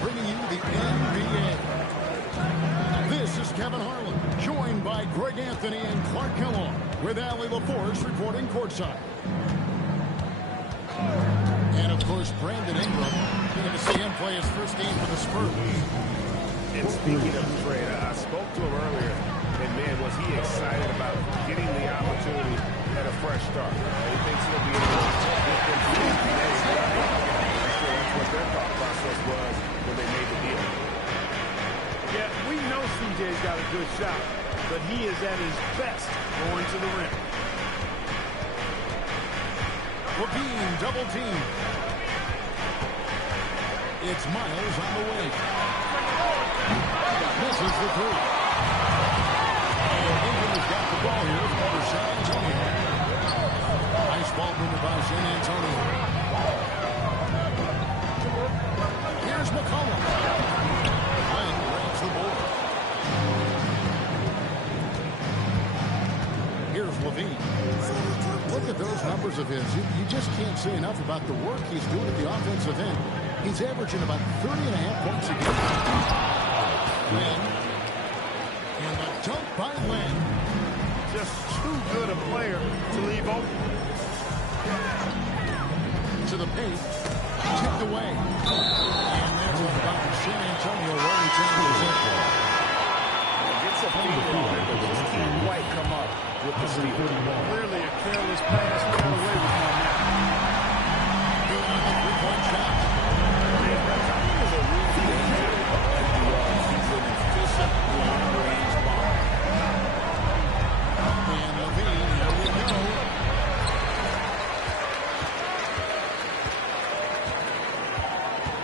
bringing you the NBA. This is Kevin Harlan, joined by Greg Anthony and Clark Kellogg, with Allie LaForce reporting courtside. And, of course, Brandon Ingram. Going to see him play his first game for the Spurs. And speaking of Trey, I spoke to him earlier, and, man, was he excited about getting the opportunity at a fresh start. He thinks he'll be able to get them to the NBA. That's what their thought process was when they made the deal. Yeah, we know CJ's got a good shot, but he is at his best going to the rim. Levine double team. It's Miles on the way. Misses the three. And Ingram has got the ball here for San Antonio. Nice ball movement by San Antonio. Here's McCollum. Lane grabs the board. Here's Levine. Look at those numbers of his. You just can't say enough about the work he's doing at the offensive end. He's averaging about 30.5 points a game. Lynn. And a dunk by Lynn. Just too good a player to leave open. To the paint. Tipped away. And there's a bounce. San Antonio rolling changes in. Gets a feed on it, but just can't quite come up with the steal. Clearly a careless pass. We got away with him now. Doing the three-point shot. He's a real danger at the yard. He's an efficient long-range ball. And Levine, here we go.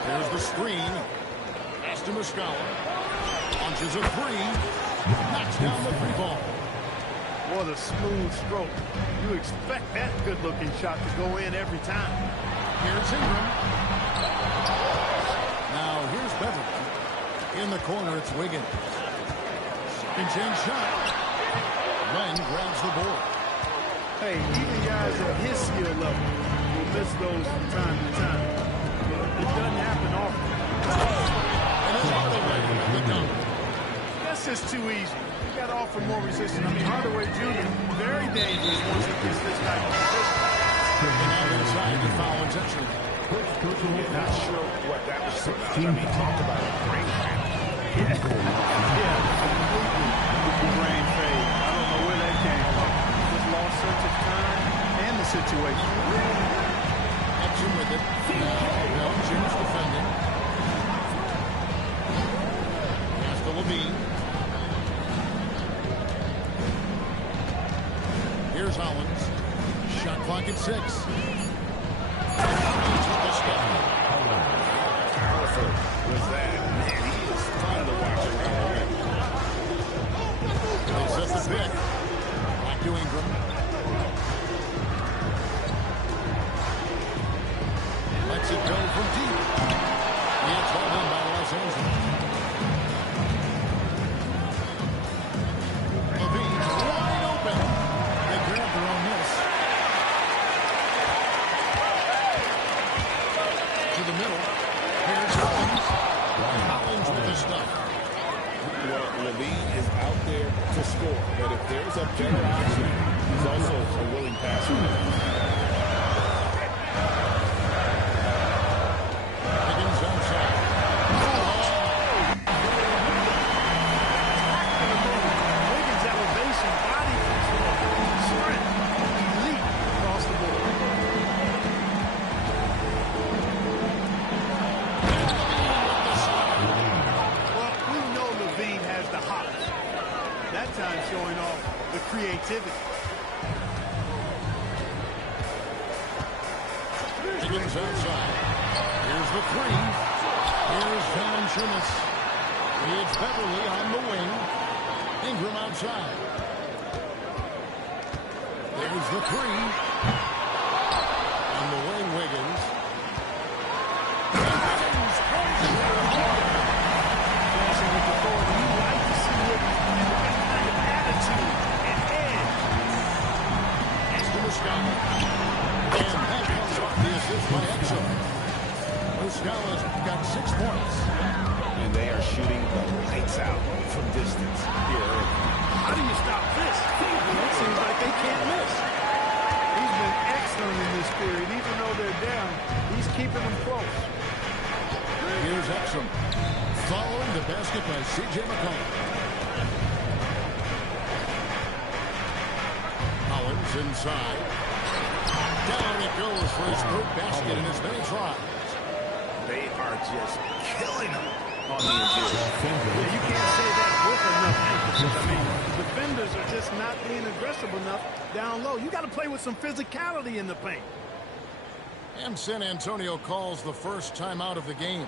There's the screen. Aston Muscala launches a three. Knocks down the free ball. What a smooth stroke. You expect that good-looking shot to go in every time. Here's Ingram. Now here's Beverly. In the corner, it's Wiggins. Second chance shot. Len grabs the board. Hey, even guys at his skill level will miss those from time to time. It doesn't happen often. And then Hardaway with the dunk. That's just too easy. You got to offer more resistance. I mean, Hardaway Jr., very dangerous once he gets this type of position. And now inside the foul intention. Not sure what that was about. I mean, talk about a brain fade. Yeah, completely brain fade. I don't know where that came from. Just lost sense of time and the situation. Action with it. Now, Jim's defending. Pass to Levine. Here's Hollins. Shot clock at 6. Powerful was that. Man, he is fun to watch around They set the pick. Back to Ingram. Lets it go from deep. It's all in by Los Angeles. Levine's wide open. They grab their own miss. To the middle. Here's Hollins. Hollins with the stuff. Well, Levine is out there to score, but if there's a better option, he's also a willing passer. Higgins outside. Wiggins' elevation, body control, strength, elite across the board. Well, we know Levine has the hops. That time showing off the creativity. Higgins outside. Here's the three. Here's Valanciunas. It's Beverly on the wing. Ingram outside. There's the three. On the wing, Wiggins. Dancing with authority. You like to see Wiggins in that kind of attitude and edge. Aston Muscala. And that comes off the assist by Exum. Muscala's got 6 points. And they are shooting the lights out from distance here. How do you stop this? It seems like they can't miss. He's been excellent in this period. Even though they're down, he's keeping them close. Here's Exum. Following the basket by C.J. McCollum. Collins inside. Down it goes for his third basket in as many tries. They are just killing them on the interior. Yeah, you can't say that with enough emphasis. I mean, defenders are just not being aggressive enough down low. You got to play with some physicality in the paint. And San Antonio calls the first timeout of the game.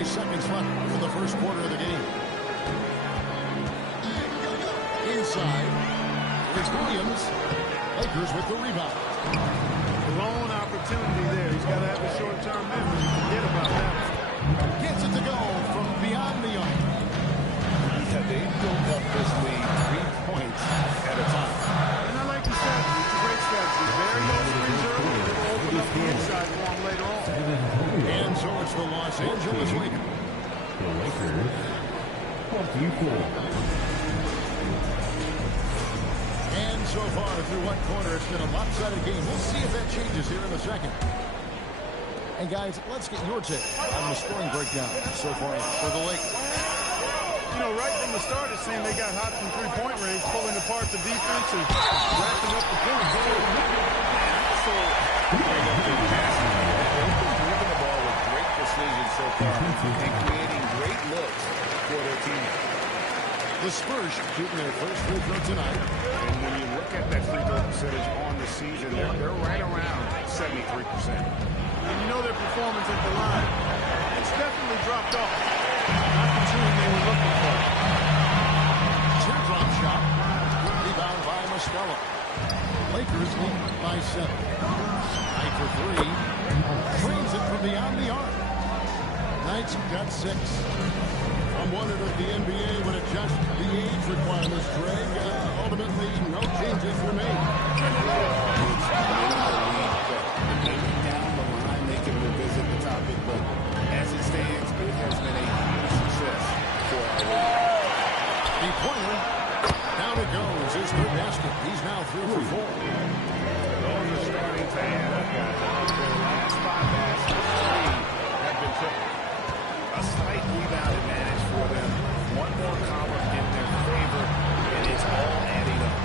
Seconds left for the first quarter of the game. Inside, it's Williams. Lakers with the rebound. Blown opportunity there. He's got to have a short-term memory. Forget about that. Gets it to go from beyond the arc. Yeah, they built up this lead 3 points at a time. And I like the strategy. It's a great strategy. Very low screens early. It'll open up the inside for him later on. And so it's the Los Angeles Lakers. The Lakers, 24. And so far through one quarter, it's been a lopsided game. We'll see if that changes here in a second. And guys, let's get your take on the scoring breakdown so far for the Lakers. You know, right from the start, it seemed they got hot from three-point range, pulling apart the defense and racking up the points. Decisions so far and creating great looks for their team. The Spurs shooting their first free throw tonight. And when you look at that free throw percentage on the season, they're right around 73%. And you know their performance at the line. It's definitely dropped off. Not the shooting they were looking for. Teardrop shot. Rebound by Muscala. Lakers lead by 7. Knight for 3. Trains it from beyond the arc. Knight's got 6. I'm wondering if the NBA would adjust the age requirements, Greg. Ultimately, no changes were made. Maybe down the line they can revisit the topic, but as it stands, it has been a huge success for our league. The pointer. Down it goes. His third basket. He's now 3 for 4. Those are starting to add up, guys. Their last 5 baskets, 3 have been triple. A slight rebound advantage for them. One more column in their favor, and it's all adding up.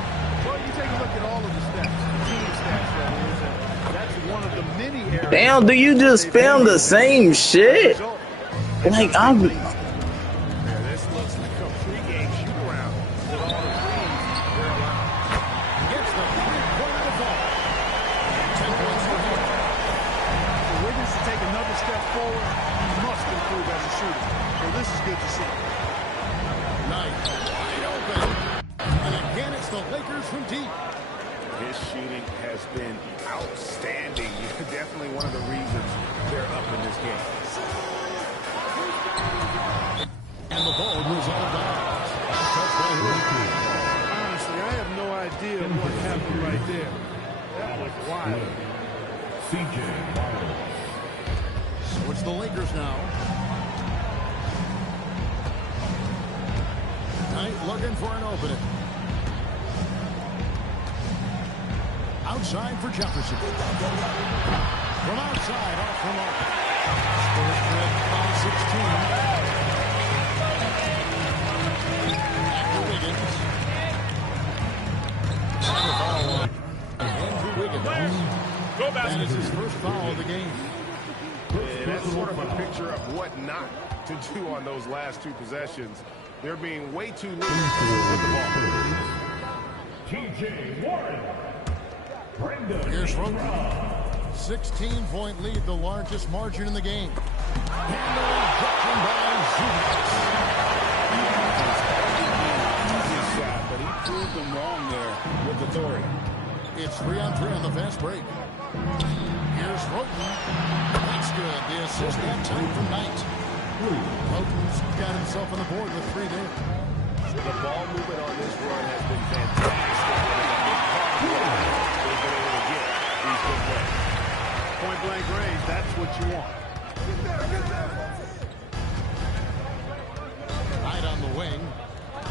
Well, you take a look at all of the stats, the team stats, that is, and that's one of the many areas. Damn, do you just film the same shit? Like, I'm... Yeah, this looks like a pregame shoot-around with all the threes they're allowed. Gets the three-point of the ball. 10 points for him. For Wiggins to take another step forward, he must improve as a shooter. So this is good to see. Knight wide open. And again, it's the Lakers from deep. His shooting has been outstanding. Definitely one of the reasons they're up in this game. And the ball moves out of bounds. Honestly, I have no idea what happened right there. That was wild. CJ Miles. So it's the Lakers now. Knight looking for an opening. Outside for Jefferson. From outside, off the mark. Spurs trip by 16. Back to Wiggins. Andrew Wiggins. That is his first foul of the game. And that's sort of a picture of what not to do on those last two possessions. They're being way too loose with the ball. TJ Warren. Here's Roten. 16-point lead, the largest margin in the game. And the rejection by Zubac. Easy shot, but he proved them wrong there with authority. It's 3-on-3 on the fast break. Here's Roten. That's good. The assist that time from Knight. Roten's got himself on the board with 3 there. The ball movement on this run has been fantastic. They've been able to get these big plays. Point blank range, that's what you want. Knight on the wing.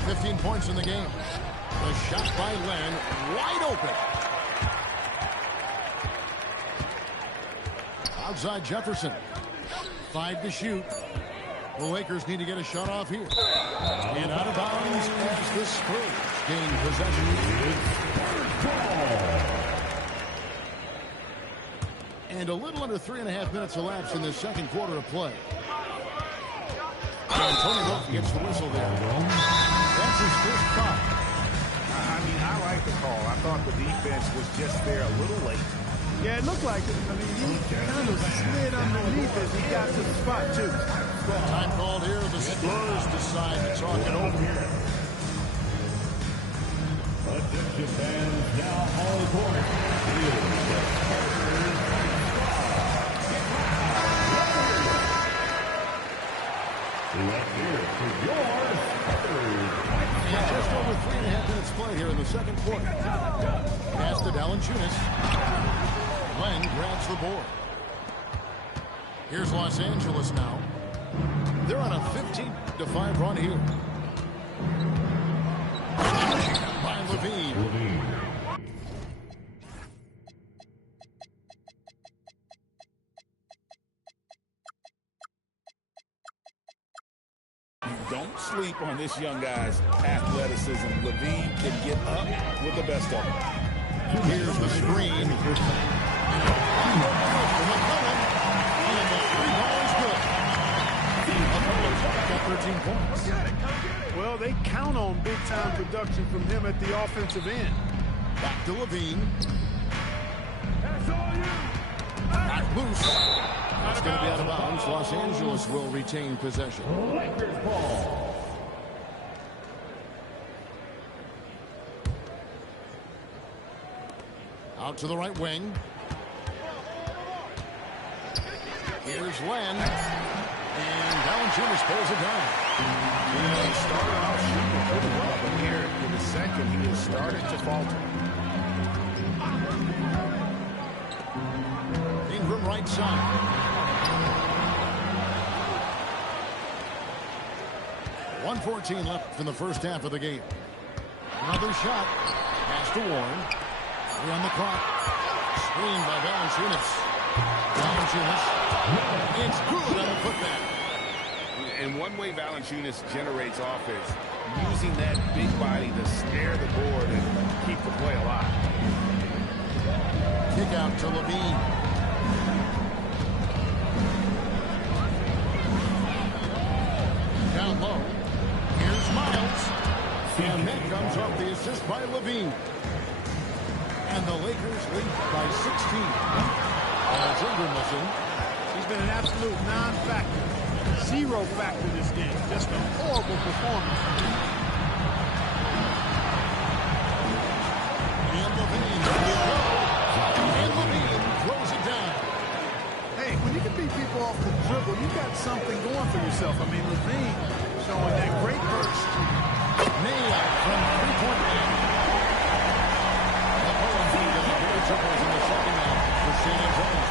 15 points in the game. The shot by Len, wide open. Outside Jefferson. 5 to shoot. The Lakers need to get a shot off here. And out of bounds as the Spurs gain possession. And a little under 3.5 minutes elapsed in the second quarter of play. And Tony Roten gets the whistle there. That's his first foul. I mean, I like the call. I thought the defense was just there a little late. Yeah, it looked like it. I mean, he kind of slid underneath as he got to the spot, too. Time called here. The Spurs decide to talk it over here. Attention fans, now on the court. Here's the Spurs. Let's hear it for your Spurs. And just over 3.5 minutes play here in the second quarter. Pass to Valanciunas. Len grabs the board. Here's Los Angeles now. They're on a 15-5 run here. By Levine. Don't sleep on this young guy's athleticism. Levine can get up with the best of them. Here's the screen. And the 3-ball is good. Got 13 points. Well, they count on big-time production from him at the offensive end. Back to Levine. Not loose. That's going to be out of bounds. Los Angeles will retain possession. Lakers ball. Out to the right wing. Here's Len. And Valanciunas pulls it down. He started off shooting pretty well, but here in the second, he has started to falter. Ingram right side. 1:14 left in the first half of the game. Another shot. Pass to Warren. 3 on the clock. Screen by Valanciunas. Valanciunas. It's good on the putback. And one way Valanciunas generates offense, using that big body to snare the board and keep the play alive. Kick out to Levine. Down low. Here's Miles. And that comes off the assist by Levine. And the Lakers lead by 16. As Ingram was in. He's been an absolute non-factor. 0 factor this game. Just a horrible performance. And Levine. And Levine throws it down. Hey, when you can beat people off the dribble, you got something going for yourself. I mean, Levine showing that great burst. Nailed from 3-point range. The Poland team does a great triples in the second half for San Antonio.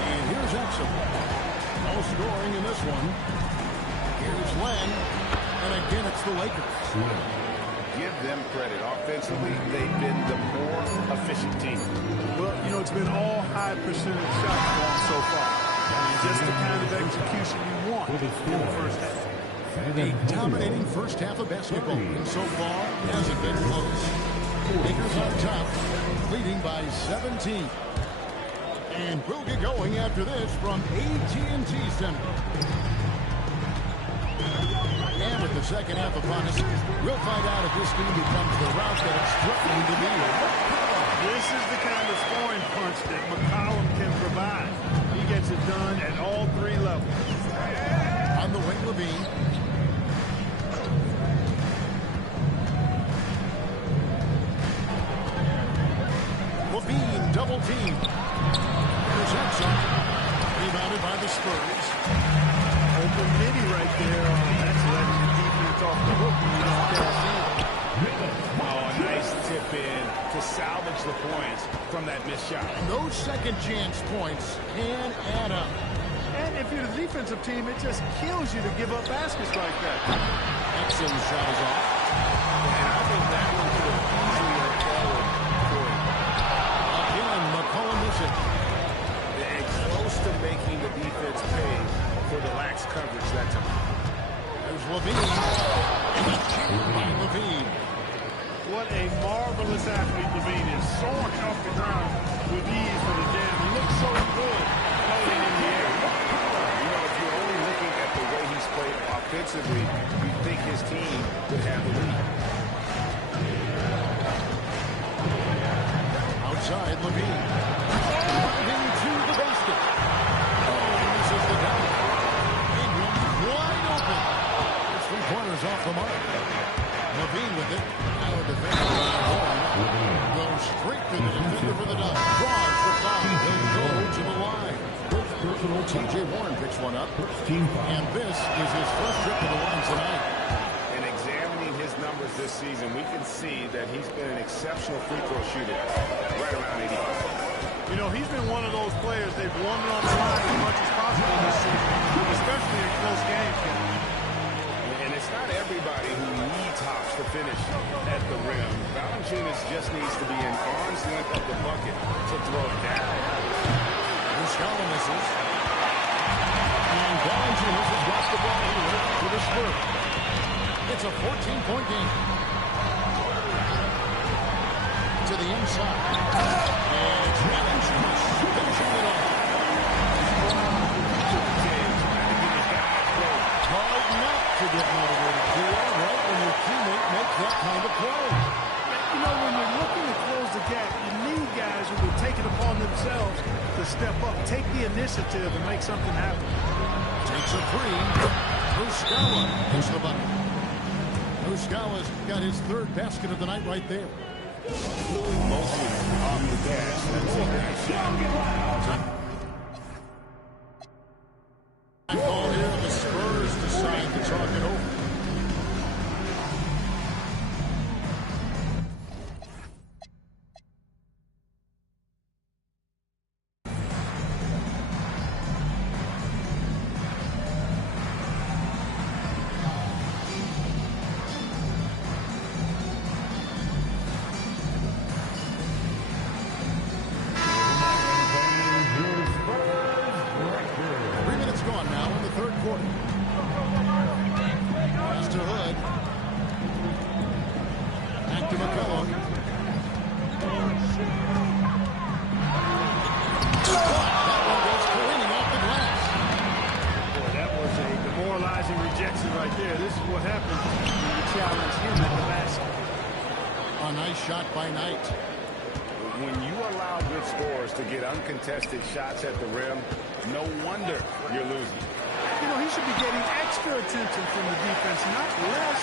And here's Exum. No scoring in this one. Here's Len. And again, it's the Lakers. Give them credit. Offensively, they've been the more efficient team. Well, you know, it's been all high percentage shots for them so far. I mean, just the kind of execution you want in the first half. A dominating first half of basketball, and so far hasn't been close. Lakers on top, leading by 17. And we'll get going after this from AT&T Center. And with the second half upon us, we'll find out if this team becomes the route that it's threatening to be. This is the kind of scoring punch that McCollum can provide. He gets it done at all three levels. On the wing, Levine. Levine, double team. Here's Exum. Rebounded by the Spurs. Open midi right there. That's letting the defense off the hook when you don't cash in. Oh, a nice tip in to salvage the points from that missed shot. Those second chance points can add up. And if you're the defensive team, it just kills you to give up baskets like that. Exum's shot is off. And I think that one could have easily went forward for him. Again, McCollum misses. And close to making the defense pay for the lax coverage that time. There's Levine. By Levine. What a marvelous athlete Levine is. Soaring off the ground with ease for the jam. He looks so good floating in the air. You know, if you're only looking at the way he's played offensively, you'd think his team would have the lead. Outside, Levine. Driving to the basket. Oh, misses the dunk. Ingram wide open. His three-pointers off the mark. Levine with it. Now a defender on Warren. Goes straight to the defender for the dunk. Draws the foul. He'll go to the line. T.J. Warren picks one up. And this is his first trip to the line tonight. And examining his numbers this season, we can see that he's been an exceptional free throw shooter, right around 80. You know, he's been one of those players they've wanted on the line as much as possible this season, especially in close games. And it's not everybody who needs hops to finish at the rim. Valanciunas just needs to be an arm's length of the bucket to throw it down. Muscala misses. And Valanciunas has got the ball here to the Spurs. It's a 14-point game. To the inside. And it's Valanciunas finishing it off. Hard not to get motivated, right when your teammate makes that kind of play. You know, when you're looking to close the gap, you need guys who will take it upon themselves to step up, take the initiative, and make something happen. Takes a three. Muscala hits the button. Muscala's got his third basket of the night right there. Mostly off the gas. That's a nice shot. Call here, the Spurs decide to talk it over. Uncontested shots at the rim, no wonder you're losing. You know, he should be getting extra attention from the defense, not less.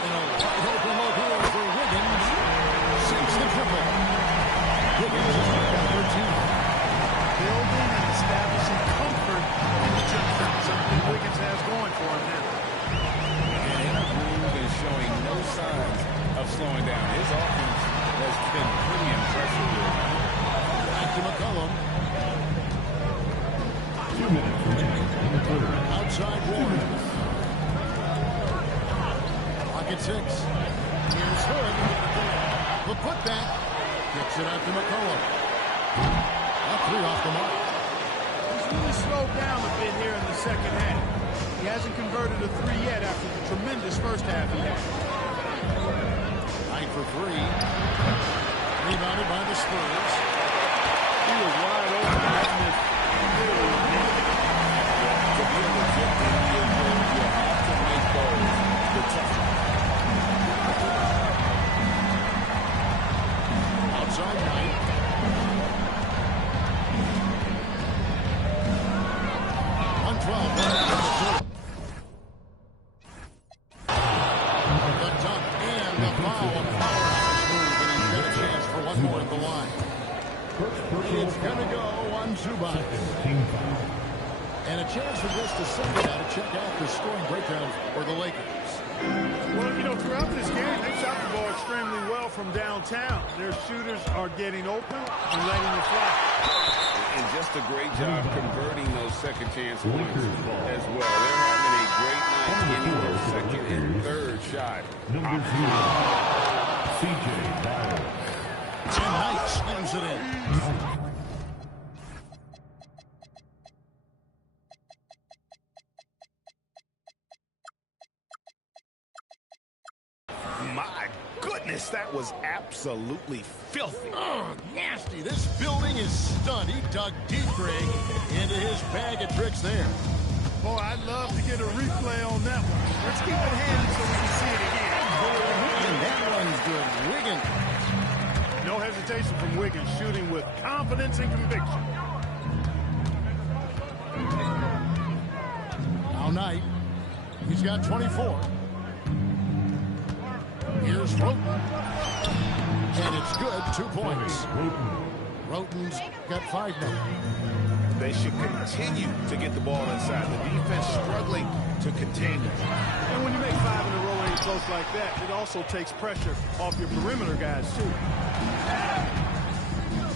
And a wide open look here for Wiggins. Sinks the triple. Wiggins is number 13. Building and establishing comfort in the jump shot, something Wiggins has going for him now. And in a groove is showing no signs of slowing down. His offense has been pretty impressive here. Back to McCollum. 2 minutes remaining. Outside Warren. Pocket 6. Here's Hood. The putback. Gets it out to McCollum. A three off the mark. He's really slowed down a bit here in the second half. He hasn't converted a three yet after the tremendous first half he had. 9 for 3. Rebounded by the Spurs. He was wide open. That missed literally a minute. To be a legit NBA player, you have to make those the tough ones. Outside Knight. The dunk and the foul. A powerhouse move, and he's got a chance for one more at the line. It's going to go on Zubac. And a chance for just a second now to check out the scoring breakdown for the Lakers. Well, you know, throughout this game, they shot the ball extremely well from downtown. Their shooters are getting open and letting it fly. And just a great job converting those second chance points as well. They're having a great night getting those second and third shot. Number 3, C.J. Miles. Tim Knight slams it in. My goodness, that was absolutely filthy. Oh, nasty. This building is stunned. He dug deep, Greg, into his bag of tricks there. Boy, I'd love to get a replay on that one. Let's keep it handy so we can see it again. And that one's good. Wiggins. No hesitation from Wiggins, shooting with confidence and conviction. Now Knight. He's got 24. Here's Roten. And it's good. 2 points. Roten's got 5 now. They should continue to get the ball inside. The defense struggling to contain them. And when you make 5 in a row and close like that, it also takes pressure off your perimeter guys, too.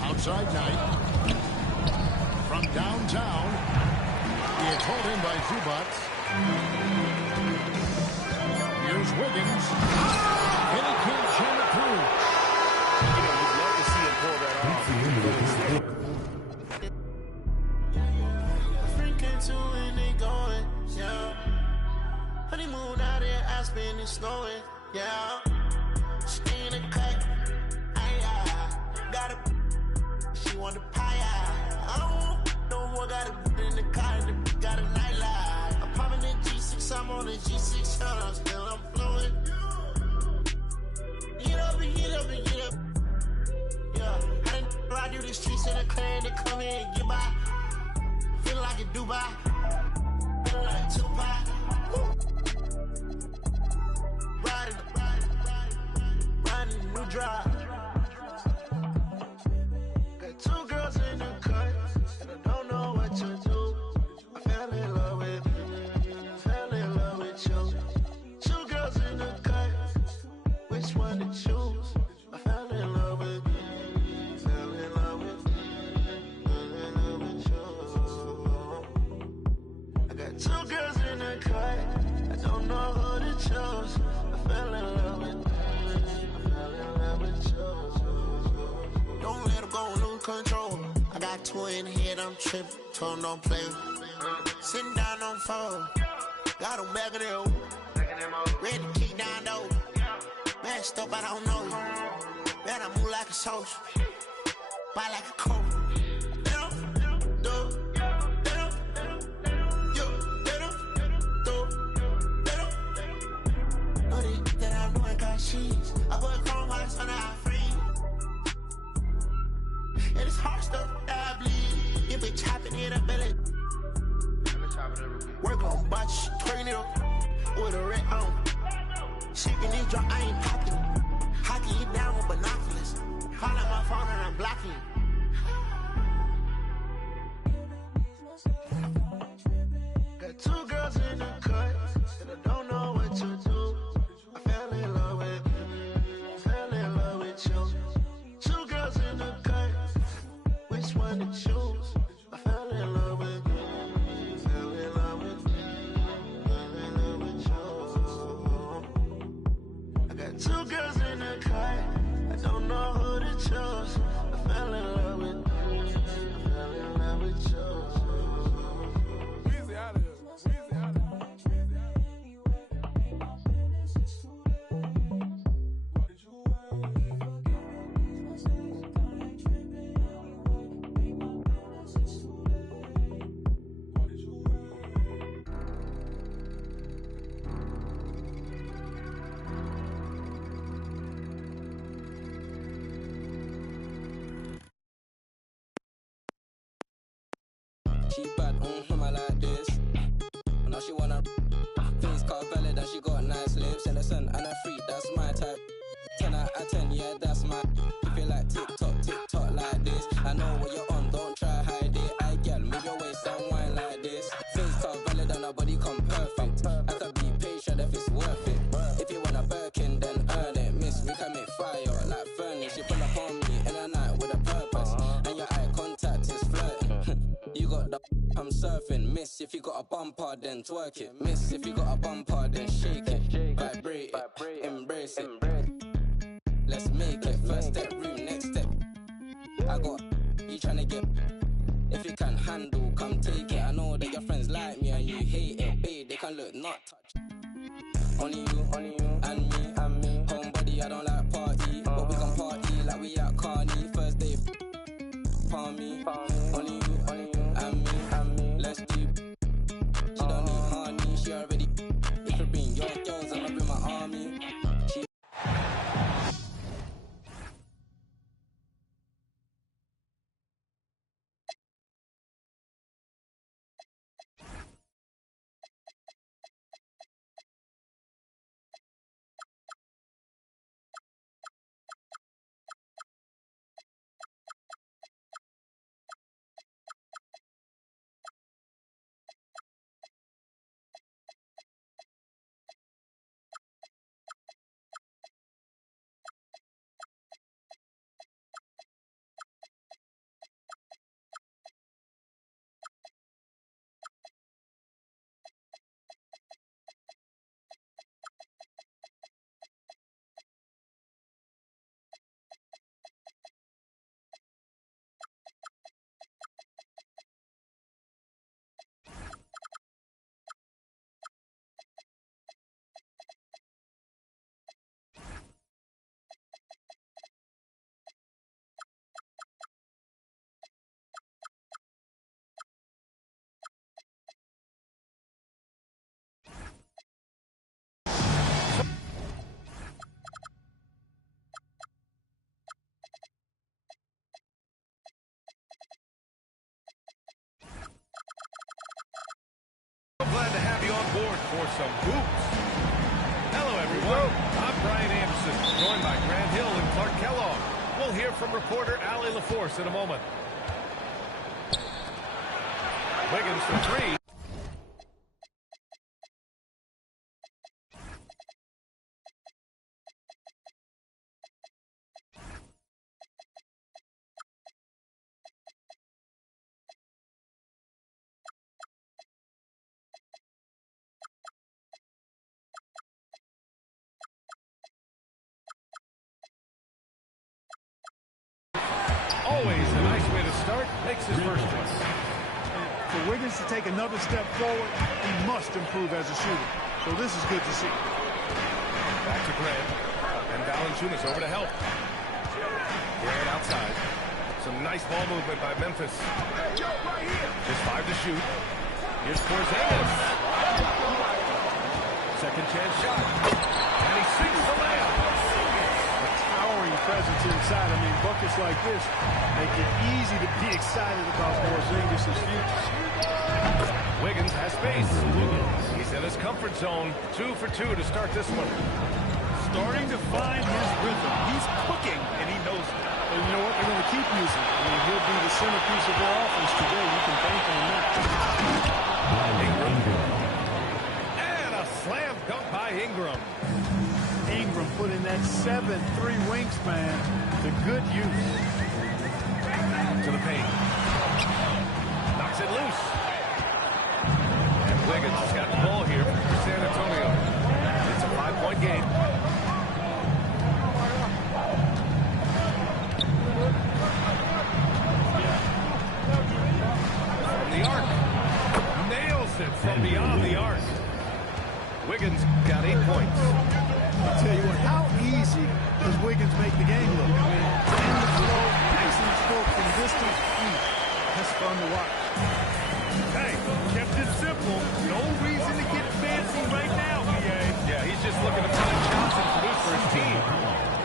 Outside Knight. From downtown. It's held in by Zubac. Here's Wiggins. And he can't jam it through. You know, you'd love to see him pull that off. Honeymoon out there, Aspen is snowing, yeah. Stay in the cut, got a, she want the pie, I don't no more, got a in the car, got a nightlight. I'm popping the G6, I'm on the G6, I'm still I'm flowing. Get up and get up and get up, yeah. I didn't ride through the streets in a clan to come here and get by. Feel like a Dubai, feel like Tupac. Riding a new drive. Got 2 girls in the cut, and I don't know what to do. I fell in love with you. 2 girls in the cut, which one to choose? I fell in love with you. Fell in love with you. I got 2 girls in the cut, I don't know who to choose. I fell in love with you. Don't let them go, lose control. I got 2 in the head, I'm tripping. Told them don't play. Sitting down on phone. Got them back of them. Ready to kick down though. Messed up, I don't know you. Man, I move like a soldier. Buy like a coat. I put chrome hearts on our free. And it's hard stuff that I bleed. You be chopping it up, belly. Work on botch, turn it up with a red on. Shaking this drop, I ain't popping. Hocking you down with binoculars. Call out my phone and I'm blocking you. Got 2 girls in the cut, and I don't know what to do. I fell in love with you. 2 girls in the cut, which one to choose? I fell in love with you. Fell in love with you. Fell in love with you. I like this. Now she wanna face cut valid and she got nice lips. Innocent and a freak, that's my type. 10 out of 10, yeah, that's my. You feel like tick-tock like this. I know what you're on, don't try hide it. I girl, move your waist and wine like this. Face cut valid and her body come perfect. I could be patient if it's worth it. If you want a Birkin, then earn it. Miss, we can make fire like furnace. You pull up on me in a night with a purpose. And your eye contact is flirting. You got the I'm surfing. Miss, if you got a bumper, then twerk it. Miss, if you got a bumper, then shake it. Vibrate it, embrace it. Let's make it. First step, room, next step. I got you tryna get. If you can handle, come take it. I know that your friends like me and you hate it. Babe, they can look not touch. Only you, and me. Homebody, I don't like party. But we can party like we at Carney. First day, palm me. Only you, and me. Let's do. She don't need honey, she already. If you bring your girls, I'ma bring my army. She Glad to have you on board for some hoops. Hello, everyone. I'm Brian Anderson, joined by Grant Hill and Clark Kellogg. We'll hear from reporter Allie LaForce in a moment. Wiggins for three. Always a nice way to start. Makes his first one. For Wiggins to take another step forward, he must improve as a shooter. So this is good to see. Back to Grant. And Valanciunas over to help. Grant outside. Some nice ball movement by Memphis. Just 5 to shoot. Here's Porzingis. Second chance shot. And he sinks the layup. Presence inside. I mean, buckets like this make it easy to be excited about Porzingis' future. Wiggins has space. He's in his comfort zone. 2 for 2 to start this one. Starting to find his rhythm. He's cooking, and he knows it. And you know what? They're going to keep using. I mean, he'll be the centerpiece of their offense today. You can bank on that. And a slam dunk by Ingram. Ingram putting that 7'3" wingspan to good use. To the paint. Knocks it loose. And Wiggins has got the ball here for San Antonio. It's a 5-point game. From the arc. Nails it from beyond the arc. Wiggins got 8 points. I'll tell you what, how easy does Wiggins make the game look? I mean, in the flow, nice and stroke from distance. That's fun to watch. Hey, kept it simple. No reason to get fancy right now, BA. Yeah, he's just looking to find shots and produce for his team.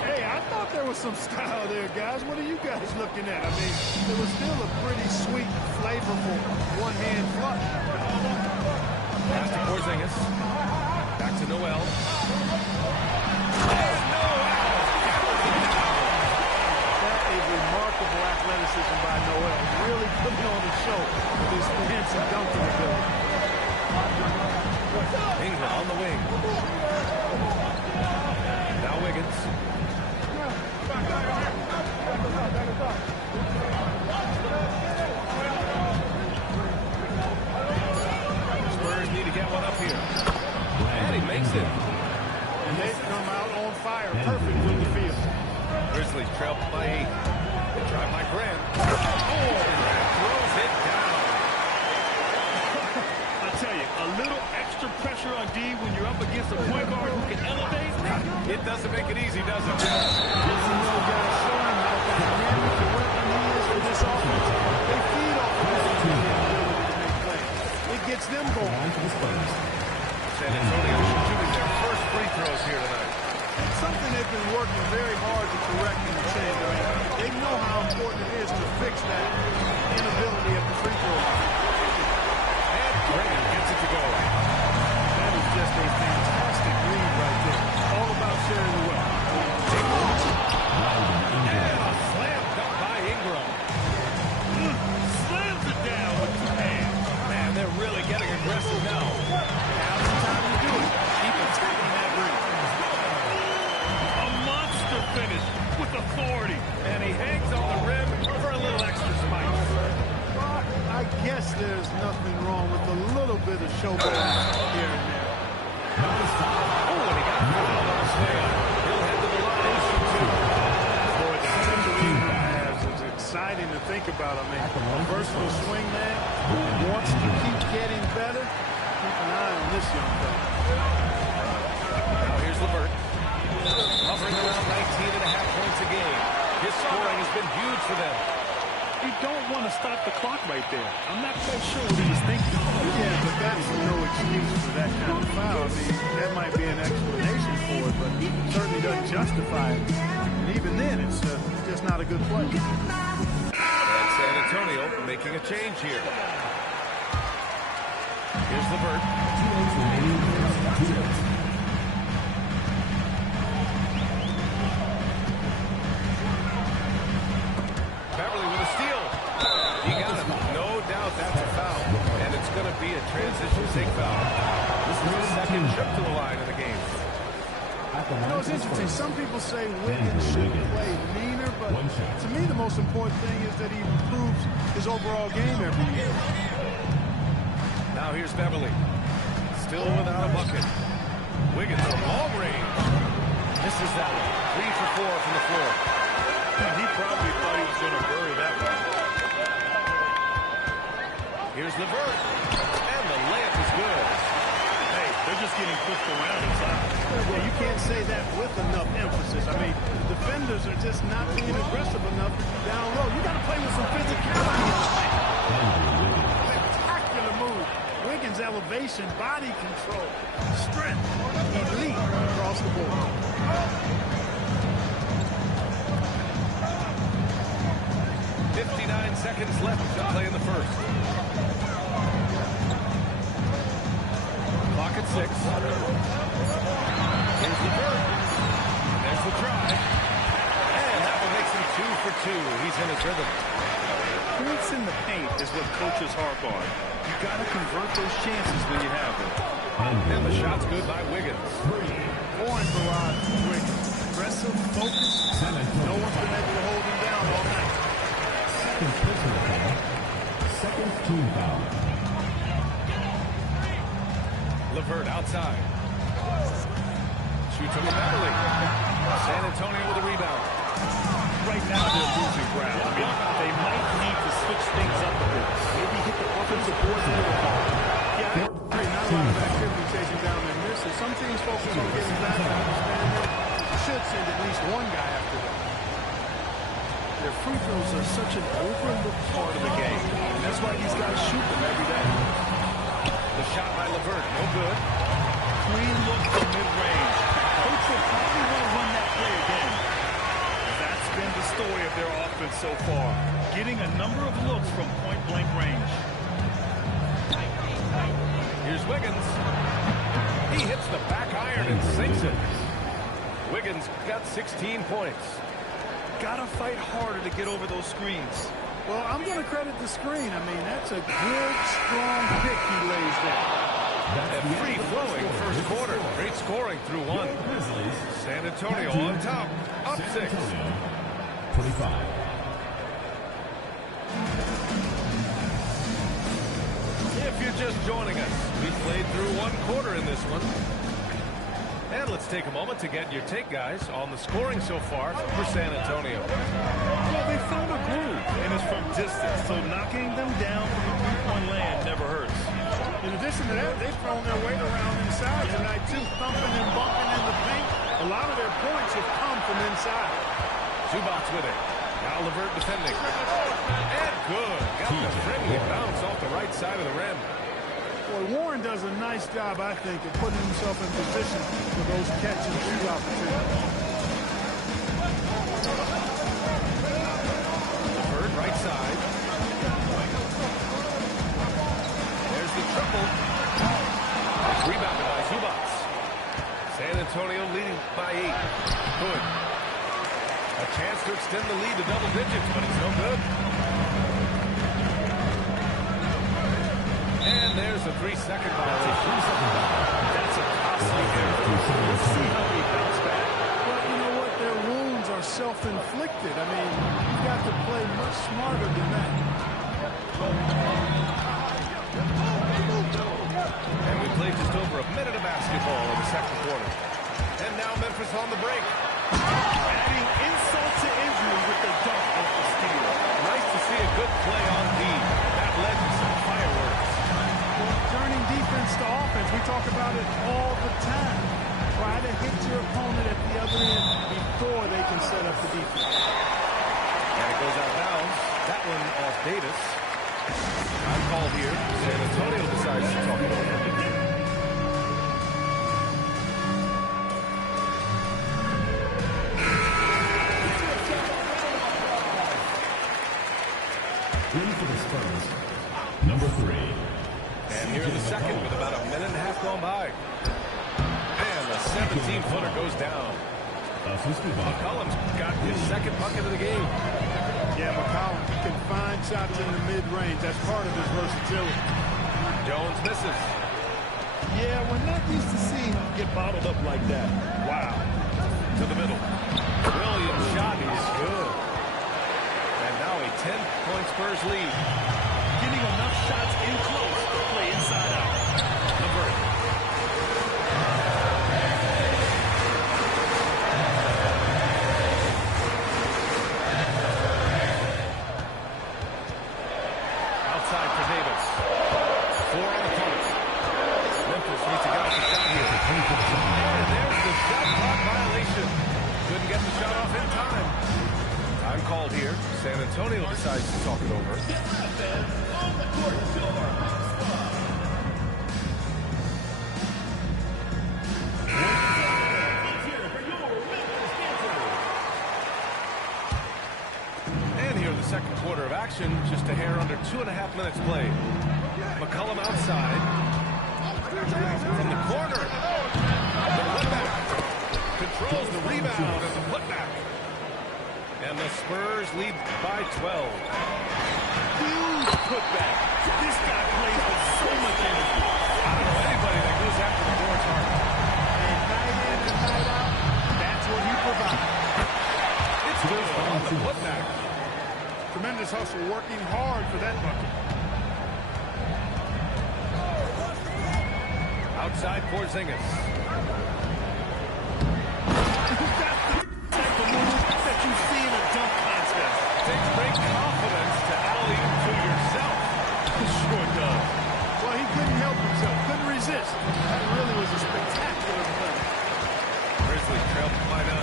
Hey, I thought there was some style there, guys. What are you guys looking at? I mean, it was still a pretty sweet, flavorful one-hand flush. Pass to Porzingis. Back to Noel. That is remarkable athleticism by Noel. Really putting on the show with his handsome dunking ability. Ingram on the wing. Now Wiggins. Spurs need to get one up here. And he makes it. And they come out on fire. Perfect from the field. Grizzlies trail by 8. They drive by Grant. Oh, Grant throws it down. I tell you, a little extra pressure on D when you're up against a point guard who can elevate. It doesn't make it easy, does it? This little guy showing how dynamic the weapon he is for this offense. They feed off of his ability to make plays. It gets them going. San Antonio shooting their first free throws here tonight. Something they've been working very hard to correct in the change. I mean, they know how important it is to fix that inability at the free throw line. And Grant gets it to go. That is just a fantastic lead right there. All about sharing the wealth. And a slam dunk by Ingram. Slams it down with two hands. Man, they're really getting aggressive now. Now's the time to do it. Keep attacking that ring. A monster finish with authority. And he hangs on the rim for a little extra spice. I guess there's nothing wrong with a little bit of showboating here and there. Oh, and he got fouled on his way up. He'll head to the line. Boy, the century has is exciting to think about. I mean, a versatile swing man who wants to keep getting better. Keep an eye on this young fella. Now here's LeVert. Hovering around 19.5 points a game. His scoring has been huge for them. You don't want to stop the clock right there. I'm not quite sure what he was thinking. Yeah, but that's no excuse for that kind of foul. I mean, that might be an explanation for it, but it certainly doesn't justify it. And even then, it's just not a good play. And San Antonio making a change here. Here's LeVert. Beverly with a steal. He got him. No doubt that's a foul. And it's going to be a transition sig foul. This is the second trip to the line of the game. You know, it's interesting. Some people say Wiggins should play meaner, but to me the most important thing is that he improves his overall game every year. Now here's Beverly. Still without a bucket. Wiggins from long range. Misses that one. 3 for 4 from the floor. And he probably thought he was going to bury that one. Here's LeVert. And the layup is good. Hey, they're just getting pushed around inside. Yeah, you can't say that with enough emphasis. I mean, the defenders are just not being aggressive enough down low. You got to play with some physicality in the paint. Spectacular move. Wiggins' elevation, body control, strength, elite across the board. 59 seconds left to play in the first. Clock at 6. Here's LeVert. There's the drive. And that one makes him 2 for 2. He's in his rhythm. Points in the paint is what coaches harp on. You got to convert those chances when you have them. And the shot's good by Wiggins. Scoring barrage from Wiggins. Aggressive, focused. No one's been able to hold him down all night. Second team foul. LeVert outside. Shoots over Beverly. San Antonio with a rebound. Right now they're losing ground. I mean, they might need to switch things up a bit. Maybe hit the offensive boards a little hard. Yeah, I agree. Not a lot of activity chasing down their misses. Some teams focus on getting back and understand that you should send at least one guy after them. Their free throws are such an overlooked part of the game. And that's why these guys shoot them every day. The shot by LeVert, no good. Clean look from mid-range. Coach will probably want to run that play again. That's been the story of their offense so far. Getting a number of looks from point-blank range. Here's Here's Wiggins. He hits the back iron and sinks it. Wiggins got 16 points. Gotta fight harder to get over those screens. Well, I'm going to credit the screen. I mean, that's a good, strong pick he lays down. And free-flowing first quarter. Great scoring through one. San Antonio on top. Up 6. 25. If you're just joining us, we played through one quarter in this one. And let's take a moment to get your take, guys, on the scoring so far for San Antonio. Well, they found a groove, and it's from distance, so knocking them down from the three-point land never hurts. In addition to that, they've thrown their weight around inside tonight, too, thumping and bumping in the paint. A lot of their points have come from inside. Zubac with it. Now LeVert defending. And good. Got the friendly bounce off the right side of the rim. Boy, Warren does a nice job, I think, of putting himself in position for those catch-and-shoot opportunities. LeVert, right side. There's the triple. Rebounded by Zubac. San Antonio leading by 8. Good. A chance to extend the lead to double digits, but it's no good. And there's a 3-second violation. That's a costly error. Let's see how he bounce back. Well, you know what? Their wounds are self-inflicted. I mean, you've got to play much smarter than that. And we played just over a minute of basketball in the second quarter. And now Memphis on the break. Adding insult to injury with the dunk off the steal. Nice to see a good play on D. That led to some fireworks. Turning defense to offense, we talk about it all the time. Try to hit your opponent at the other end before they can set up the defense. And it goes out of bounds. That one off Davis. I'm called here. San Antonio decides to talk it over. In for the Spurs, number 3. And here in the second with about a minute and a half gone by. And the 17-footer goes down. McCollum's got his second bucket of the game. Yeah, McCollum can find shots in the mid-range. That's part of his versatility. Jones misses. Yeah, we're not used to seeing him get bottled up like that. Wow. To the middle. Williams' shot is good. And now a 10-point Spurs lead. Getting enough shots in close to play inside out. LeVert. Outside for Davis. 4 on the clock. Memphis needs to get off the shot here. And there's the shot clock violation. Couldn't get the shot off in time. Time called here. San Antonio decides to talk it over. And here in the second quarter of action, just a hair under 2.5 minutes played. McCollum outside. From the corner. The putback. Controls the rebound and the putback. And the Spurs lead by 12. Huge putback. This guy plays with so much energy. I don't know anybody that goes after the boards hard. And night in and night out, that's what he provides. It's good on the putback. Tremendous hustle, working hard for that bucket. Outside Porzingis. Type of move that you see in a dunk contest. Takes great confidence to alley-oop to yourself. Sure does. Well, he couldn't help himself, couldn't resist. That really was a spectacular play. Grizzlies trail by 9.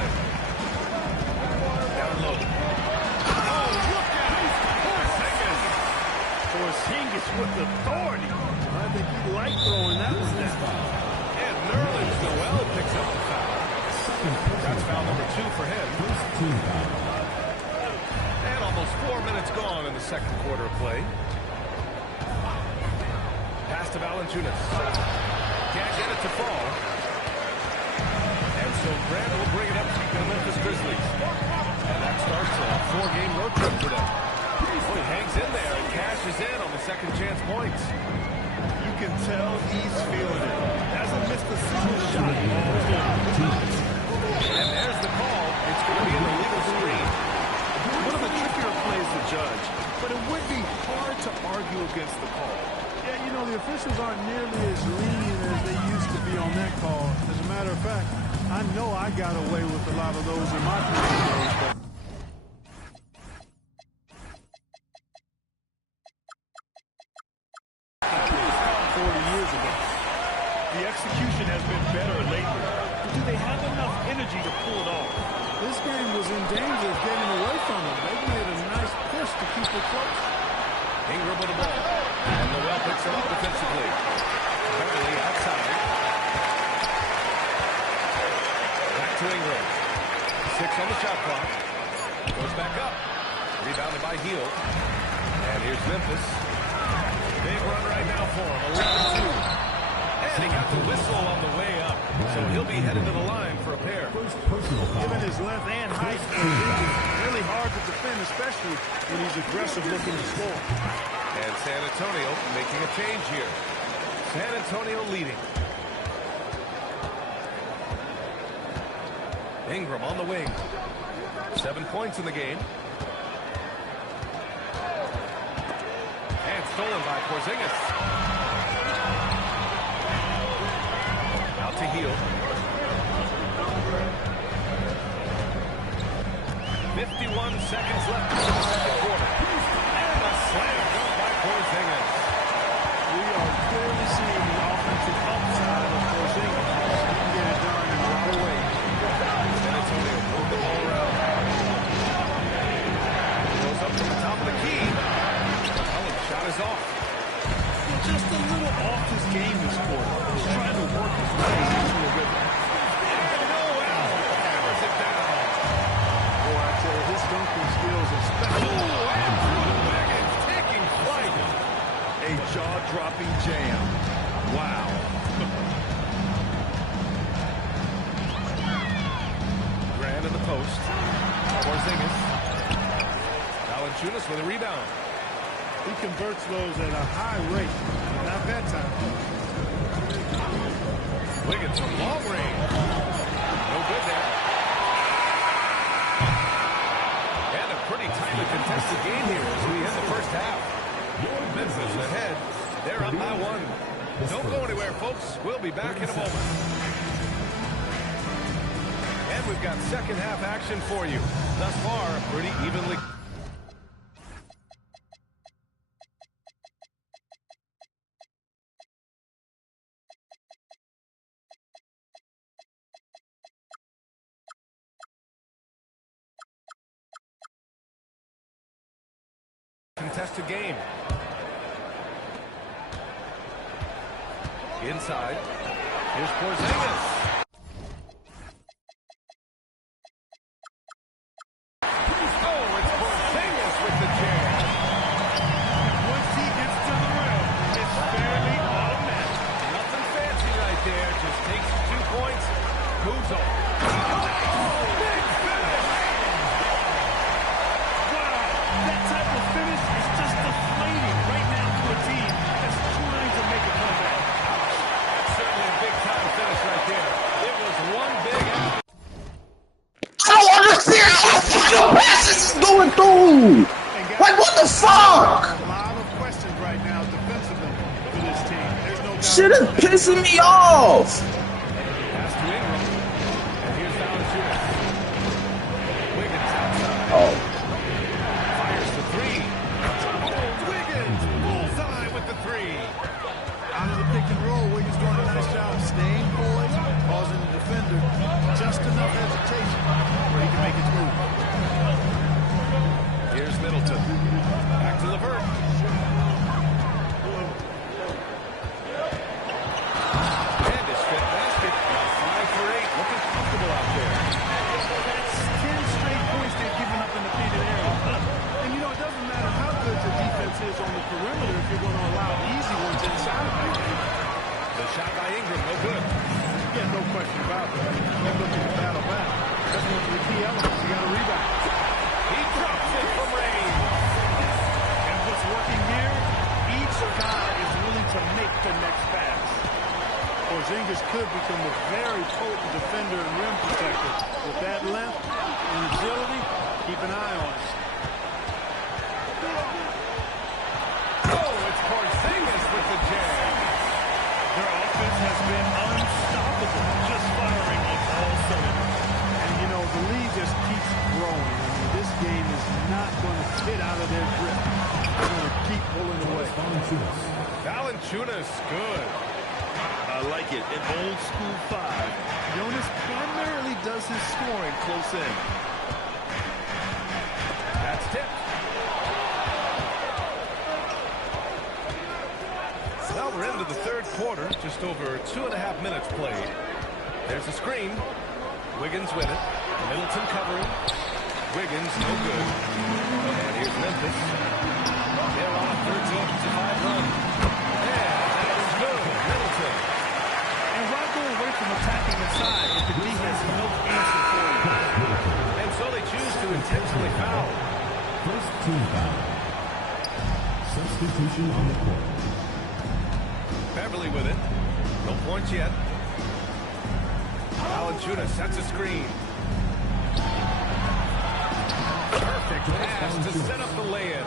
Down low. Oh, look out! Porzingis. Porzingis with authority. I think he liked throwing that one down. And Nerlens Noel picks up the foul. That's foul number 2 for him. And almost 4 minutes gone in the second quarter of play. Pass pass to Valanciunas. Can't get it to fall. And so Grant will bring it up to the Memphis Grizzlies. And that starts a 4-game road trip for them. Boy, hangs in there and cashes in on the second chance points. You can tell he's feeling it. Hasn't missed a single shot all game. And there's the call. It's going to be an illegal screen. One of the trickier plays to judge, but it would be hard to argue against the call. Yeah, you know, the officials aren't nearly as lenient as they used to be on that call. As a matter of fact, I know I got away with a lot of those in my playing days, but 40 years ago. The execution has been better lately. But do they have enough energy to pull it off? This game was in danger of getting away from them. They've made a nice push to keep it close. Ingram with the ball. And Noel picks it up defensively. Barely outside. Back to Ingram. 6 on the shot clock. Goes back up. Rebounded by Hield. And here's Memphis. Big run right now for him. 11-2. And he got the whistle on the way up. So he'll be headed to the line for a pair. Given his length and height, it's really hard to defend, especially when he's aggressive looking to score. And San Antonio making a change here. San Antonio leading. Ingram on the wing. 7 points in the game. And stolen by Porzingis. Out to Hield. 51 seconds left in the second quarter. And a slam dunk by Porzingis. We are clearly seeing the offensive upside of Porzingis. He can get it done in a lot of ways. San Antonio moved the ball around. Goes up to the top of the key. Cullen shot is off. Just a little off his game this quarter. He's trying to work his way into a rhythm. And Noel hammers it down. Boy, I tell you, his dunking skills are special. And Wiggins taking flight. A jaw-dropping jam. Wow. Grant in the post. Porzingis. Valanciunas with a rebound. He converts those at a high rate. Not that time. Wiggins from long range. No good there. And a pretty tightly contested game here as we end the first half. Memphis ahead. They're up by 1. Don't go anywhere, folks. We'll be back in a moment. And we've got second half action for you. Thus far, pretty evenly. Contested game. Inside. Here's Porzingis. Oh, it's Porzingis with the jam. Once he gets to the rim, it's fairly automatic. Nothing fancy right there. Just takes 2 points. Moves on. Big finish. Wow, that type of finish is just deflating right now to a team that's trying to make a comeback. That's certainly a big-time finish right there. It was one big effort. I don't understand how fucking passes is going through. Like, what the fuck? A lot of questions right now defensively for this team. There's no doubt. Shit is pissing me off. Pass to Ingram. And here's Valanciunas. Wiggins outside. Oh. Fires the 3. Wiggins bullseye with the 3. Out of the pick and roll, Wiggins doing a nice job staying poised, causing the defender just enough hesitation where he can make his move. Here's Middleton. Back to Levert. And is fit back. question about that. They're looking to battle back. That's one of the key elements. You got to rebound. He drops it from range. And what's working here, each guy is willing to make the next pass. Porzingis could become a very potent defender and rim protector. With that length and agility, keep an eye on it. Oh, it's Porzingis with the jam. Their offense has been unstoppable, just firing on all cylinders. And, you know, the lead just keeps growing. I mean, this game is not going to fit out of their grip. They're going to keep pulling away. Valanciunas, good. I like it. An old school 5. Jonas primarily does his scoring close in. That's tipped. Well, we're into the third quarter. Just over 2.5 minutes played. There's a screen. Wiggins with it. Middleton covering. Wiggins, no good. And here's Memphis. They're on a 13-5 run. And that is good. Middleton. And why go away from attacking inside if the D has no answer for you? And so they choose to intentionally foul. First team foul. Substitution on the court. Beverly with it. No points yet. Valanciunas sets a screen. Perfect pass to set up the lay-in.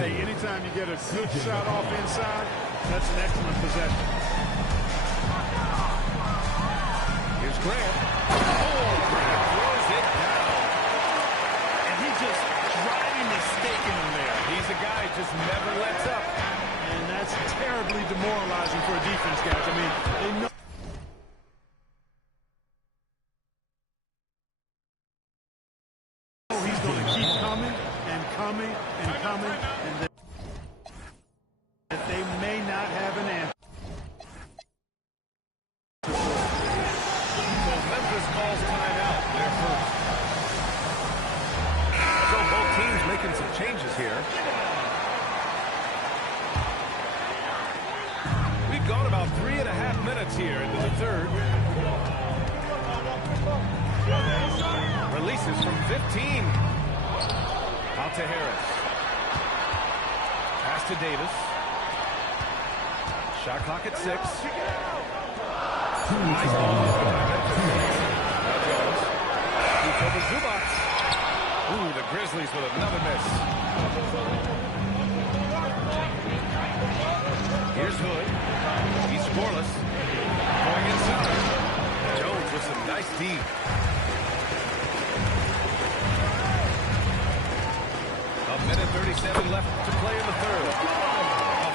Hey, anytime you get a good shot off inside, that's an excellent possession. Here's Grant. Oh, Grant throws it down. And he just driving the stake in him there. He's a guy who just never lets up. And that's terribly demoralizing for a defense, guys. I mean, they know he's going to keep coming and coming and coming, and that they may not have an answer. So Memphis calls timeout. They're first. So both teams making some changes here. We've gone about 3.5 minutes here into the third. Releases from 15. Out to Harris. Pass to Davis. Shot clock at 6. Nice ball. Now Jones. He's over Zubac. Ooh, the Grizzlies with another miss. Here's Hood. He's scoreless. Going inside. Jones with some nice D. A minute 37 left to play in the third. A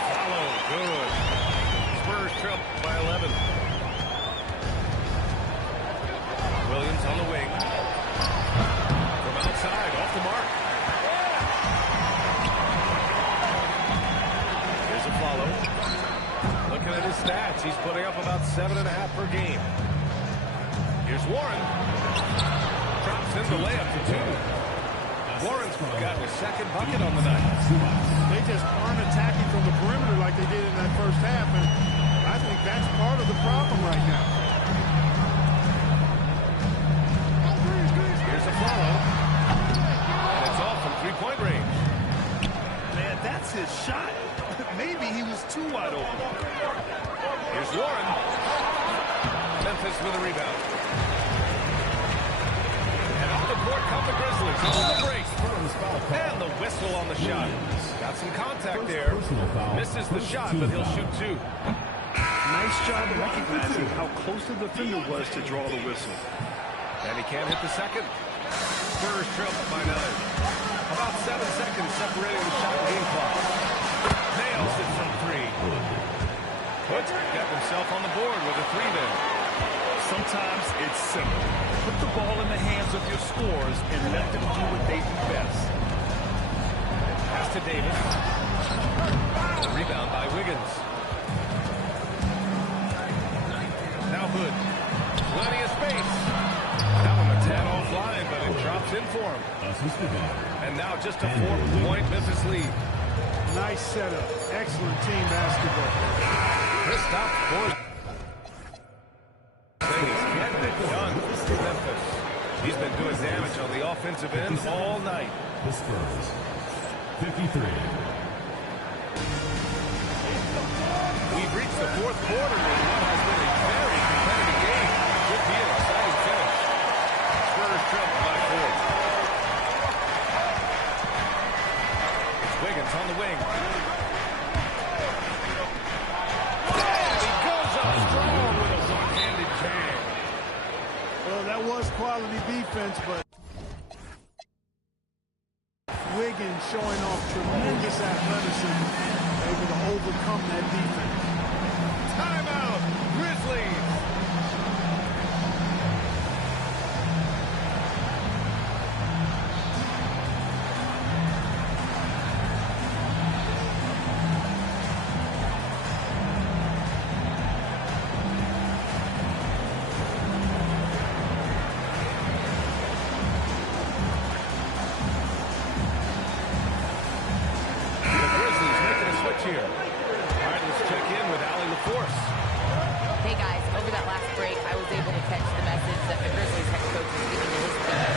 follow. Good. Spurs trail by 11. Williams on the wing. From outside, off the mark. Here's a follow. Looking at his stats, he's putting up about 7.5 per game. Here's Warren. Drops in the layup to 2. Warren's got his second bucket on the night. They just aren't attacking from the perimeter like they did in that first half, and I think that's part of the problem right now. Here's a follow. And it's off from three-point range. Man, that's his shot. Maybe he was too wide open. Here's Warren. Memphis with a rebound. And off the court come the Grizzlies. On the break. And the whistle on the shot. Got some contact there. Misses the shot, but he'll shoot 2. Nice job recognizing how close the defender was to draw the whistle. And he can't hit the second. Spurs trail by 9. About 7 seconds separating the shot and game clock. Nails it from 3. Hood's got himself on the board with a 3 then. Sometimes it's simple. Put the ball in the hands of your scorers and let them do what they do best. Pass to Davis. Rebound by Wiggins. Now Hood. Plenty of space. That one a tad offline, but it drops in for him. And now just a 4-point Memphis lead. Nice setup. Excellent team basketball. Kristaps Porzingis He's been doing damage on the offensive end all night. The Spurs, 53. We've reached the fourth quarter in what has been a very competitive game. Could be an exciting finish. Spurs trail by 4. It's Wiggins on the wing. He goes up strong with a one-handed jam. Well, that was quality defense, but Wiggins showing off tremendous athleticism, able to overcome that defense. Timeout, Grizzlies. Here. All right, let's check in with Allie LaForce. Hey guys, over that last break, I was able to catch the message that the Grizzlies head coach was speaking to his team.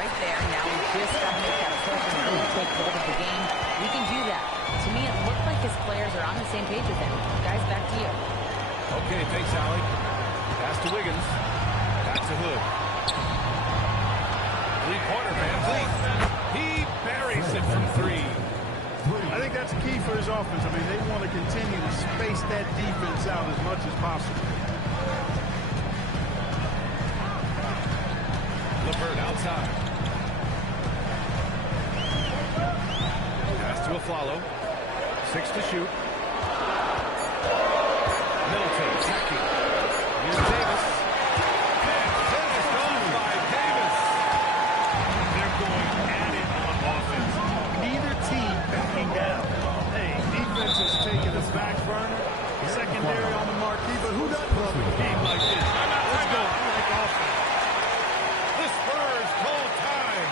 Right there, now we just got to make that push and really take hold of the game. We can do that. To me, it looked like his players are on the same page with him. Guys, back to you. Okay, thanks, Allie. Pass to Wiggins. Back to Hood. Three-pointer, Van Vliet. He buries it from 3. I think that's key for his offense. I mean, they want to continue to space that defense out as much as possible. LeVert outside. Pass to Aflalo. 6 to shoot. Middleton attacking. Here's Davis. And finished off by Davis. They're going at it on offense. Neither team backing down. Hey, defense is taking a back burner. Secondary on the marquee, but who doesn't love a game like this? Let's go. I like offense. The Spurs call time.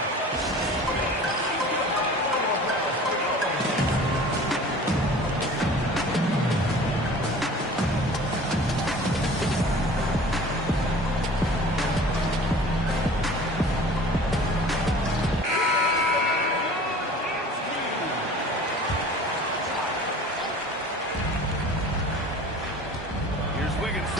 Here's Wiggins.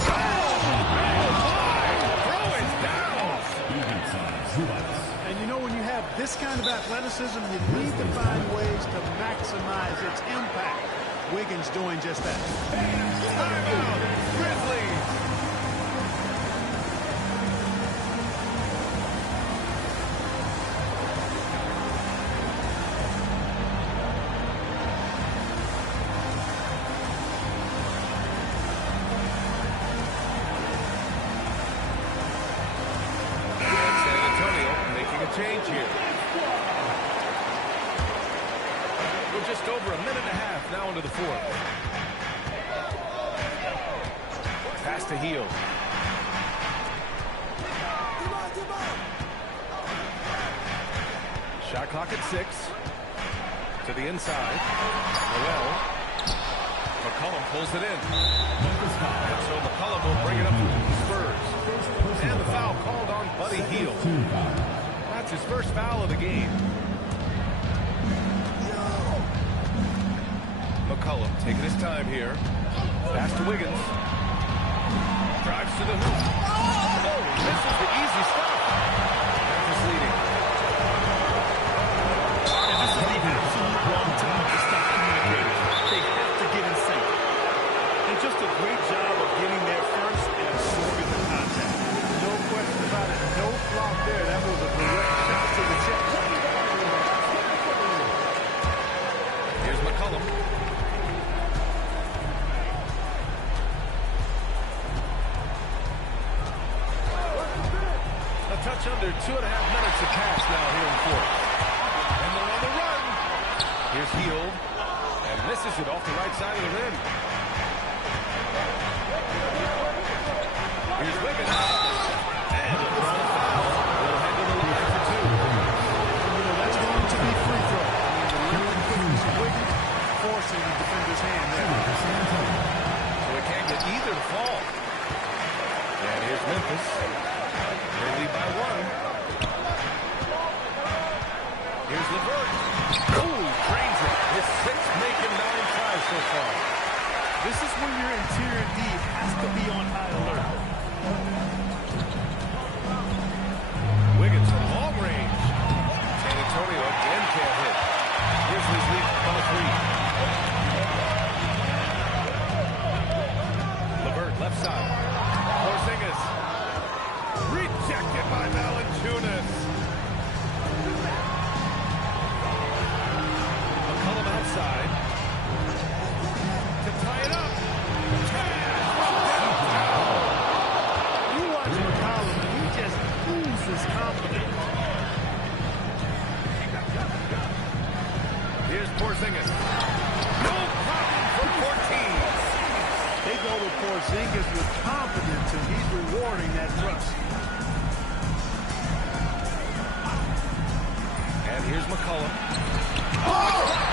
And you know, when you have this kind of athleticism, you need to find ways to maximize its impact. Wiggins doing just that. Timeout, Grizzlies. Change here. We're just over a minute and a half now into the 4th. Pass to Heel. Shot clock at 6. To the inside. Noel. McCollum pulls it in. And so McCollum will bring it up for the Spurs. And the foul called on Buddy Hield. That's his first foul of the game. McCollum taking his time here. Pass to Wiggins. Drives to the hoop. Oh, misses the easy stuff. Memphis leading. And this is the absolute wrong time to stop communicating. They have to get in sync. And just a great job of getting there first and absorbing the contact. No question about it. No flop there. That was a direct shot to the chest. Here's McCollum. Another 2.5 minutes to pass now here in fourth. And they're on the run. Here's Hield. And misses it off the right side of the rim. Here's Wiggins. And it's on a foul. We'll head to the line for two. That's going to be free throw. Wiggins forcing the defender's hand there. So it can't get either to fall. And here's Memphis. They lead by one. Here's LeVert. Oh, drains it. His sixth, making 9 tries so far. This is when your interior D has to be on high alert. Wiggins from long range. San Antonio again can't hit. Grizzlies lead by 3. LeVert, left side. Porzingis. Rejected by Valanciunas. McCollum outside. To tie it up. You watch McCollum, and he just oozes confidence. Here's Porzingis. No problem for 14. They go to Porzingis with confidence, and he's rewarding that trust. And here's McCollum. Oh!